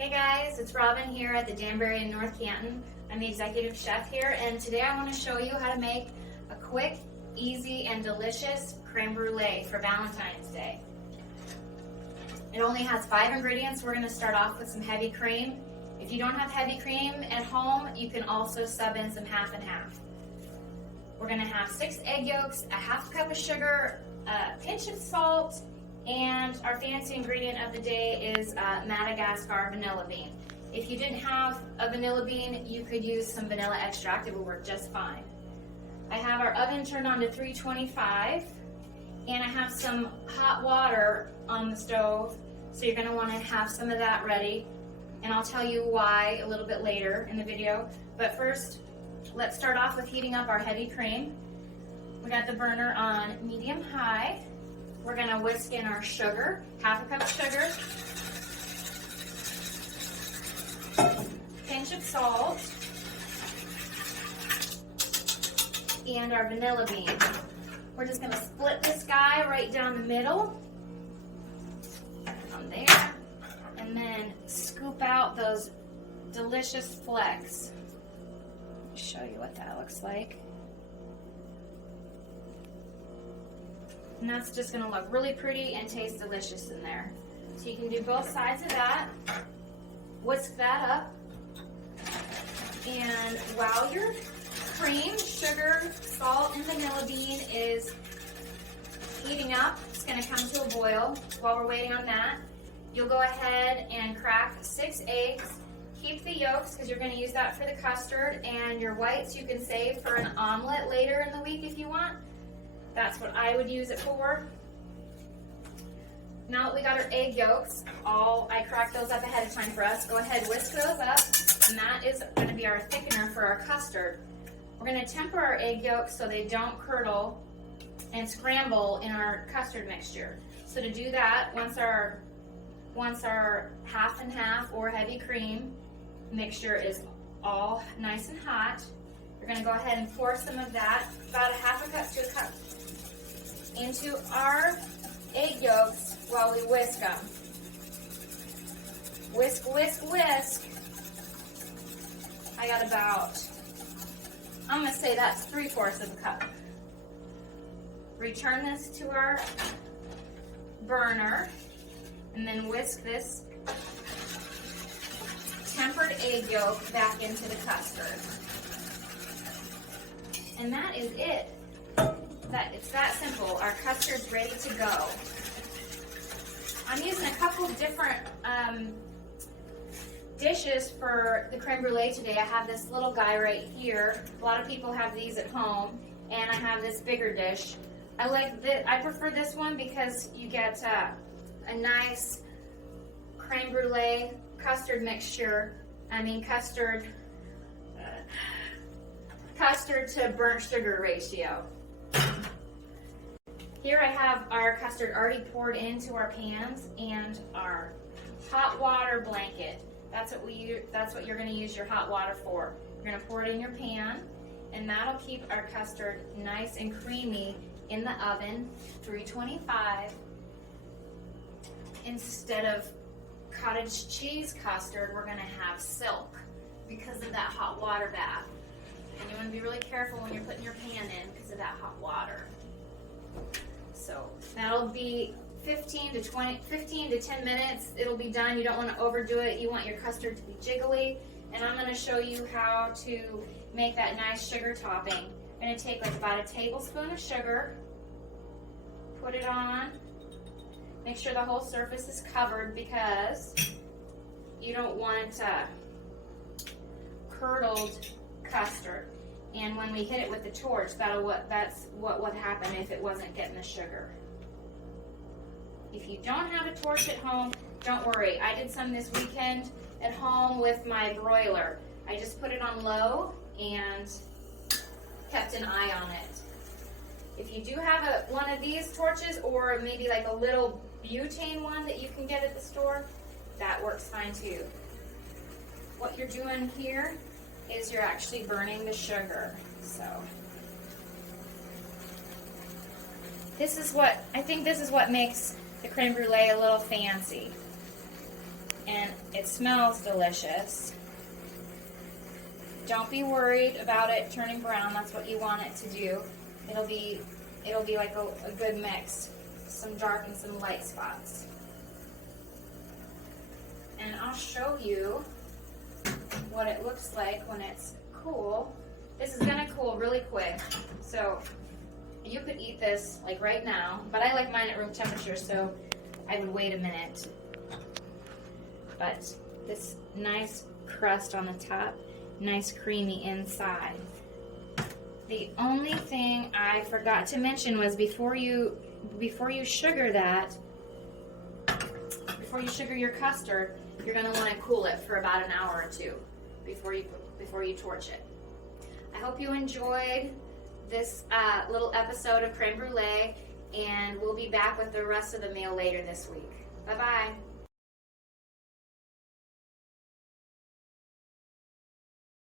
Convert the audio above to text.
Hey guys, it's Robin here at the Danbury North Canton. I'm the executive chef here, and today I want to show you how to make a quick, easy, and delicious crème brulee for Valentine's Day. It only has 5 ingredients. We're going to start off with some heavy cream. If you don't have heavy cream at home, you can also sub in some half and half. We're going to have 6 egg yolks, a half cup of sugar, a pinch of salt, and our fancy ingredient of the day is Madagascar vanilla bean. If you didn't have a vanilla bean, you could use some vanilla extract. It will work just fine. I have our oven turned on to 325, and I have some hot water on the stove, so you're going to want to have some of that ready, and I'll tell you why a little bit later in the video. But first, let's start off with heating up our heavy cream. We got the burner on medium-high. We're going to whisk in our sugar, half a cup of sugar, pinch of salt, and our vanilla bean. We're just going to split this guy right down the middle, on there, and then scoop out those delicious flecks. Let me show you what that looks like. And that's just going to look really pretty and taste delicious in there. So you can do both sides of that. Whisk that up. And while your cream, sugar, salt, and vanilla bean is heating up, it's going to come to a boil. While we're waiting on that, you'll go ahead and crack 6 eggs. Keep the yolks because you're going to use that for the custard, and your whites you can save for an omelet later in the week if you want. That's what I would use it for. Now that we got our egg yolks, I cracked those up ahead of time for us. Go ahead, whisk those up, and that is going to be our thickener for our custard. We're going to temper our egg yolks so they don't curdle and scramble in our custard mixture. So to do that, once our half and half or heavy cream mixture is all nice and hot, we're going to go ahead and pour some of that, about a half a cup to a cup, into our egg yolks while we whisk them. Whisk, whisk, whisk. I got about, I'm going to say that's 3/4 of a cup. Return this to our burner, and then whisk this tempered egg yolk back into the custard. And that is it. It's that simple. Our custard's ready to go. I'm using a couple different dishes for the crème brulee today. I have this little guy right here. A lot of people have these at home, and I have this bigger dish. I prefer this one because you get a nice crème brulee custard mixture. Custard to burnt sugar ratio. Here I have our custard already poured into our pans and our hot water blanket. That's what you're going to use your hot water for. You're going to pour it in your pan, and that'll keep our custard nice and creamy in the oven, 325. Instead of cottage cheese custard, we're going to have silk because of that hot water bath. And you want to be really careful when you're putting your pan in because of that hot water. So that'll be 15 to 10 minutes. It'll be done. You don't want to overdo it. You want your custard to be jiggly. And I'm going to show you how to make that nice sugar topping. I'm going to take about a tablespoon of sugar, put it on, make sure the whole surface is covered because you don't want curdled custard. And when we hit it with the torch, that's what would happen if it wasn't getting the sugar. If you don't have a torch at home, don't worry. I did some this weekend at home with my broiler. I just put it on low and kept an eye on it. If you do have one of these torches, or maybe like a little butane one that you can get at the store, that works fine too. What you're doing here is you're actually burning the sugar. So I think this is what makes the crème brulee a little fancy. and it smells delicious. Don't be worried about it turning brown. That's what you want it to do. It'll be like a good mix, some dark and some light spots. And I'll show you what it looks like when it's cool. This is gonna cool really quick, so you could eat this like right now, but I like mine at room temperature, so I would wait a minute. But this nice crust on the top, nice creamy inside. The only thing I forgot to mention was before you sugar that, before you sugar your custard, you're gonna want to cool it for about an hour or two before you torch it. I hope you enjoyed this little episode of Crème Brulee, and we'll be back with the rest of the meal later this week. Bye-bye.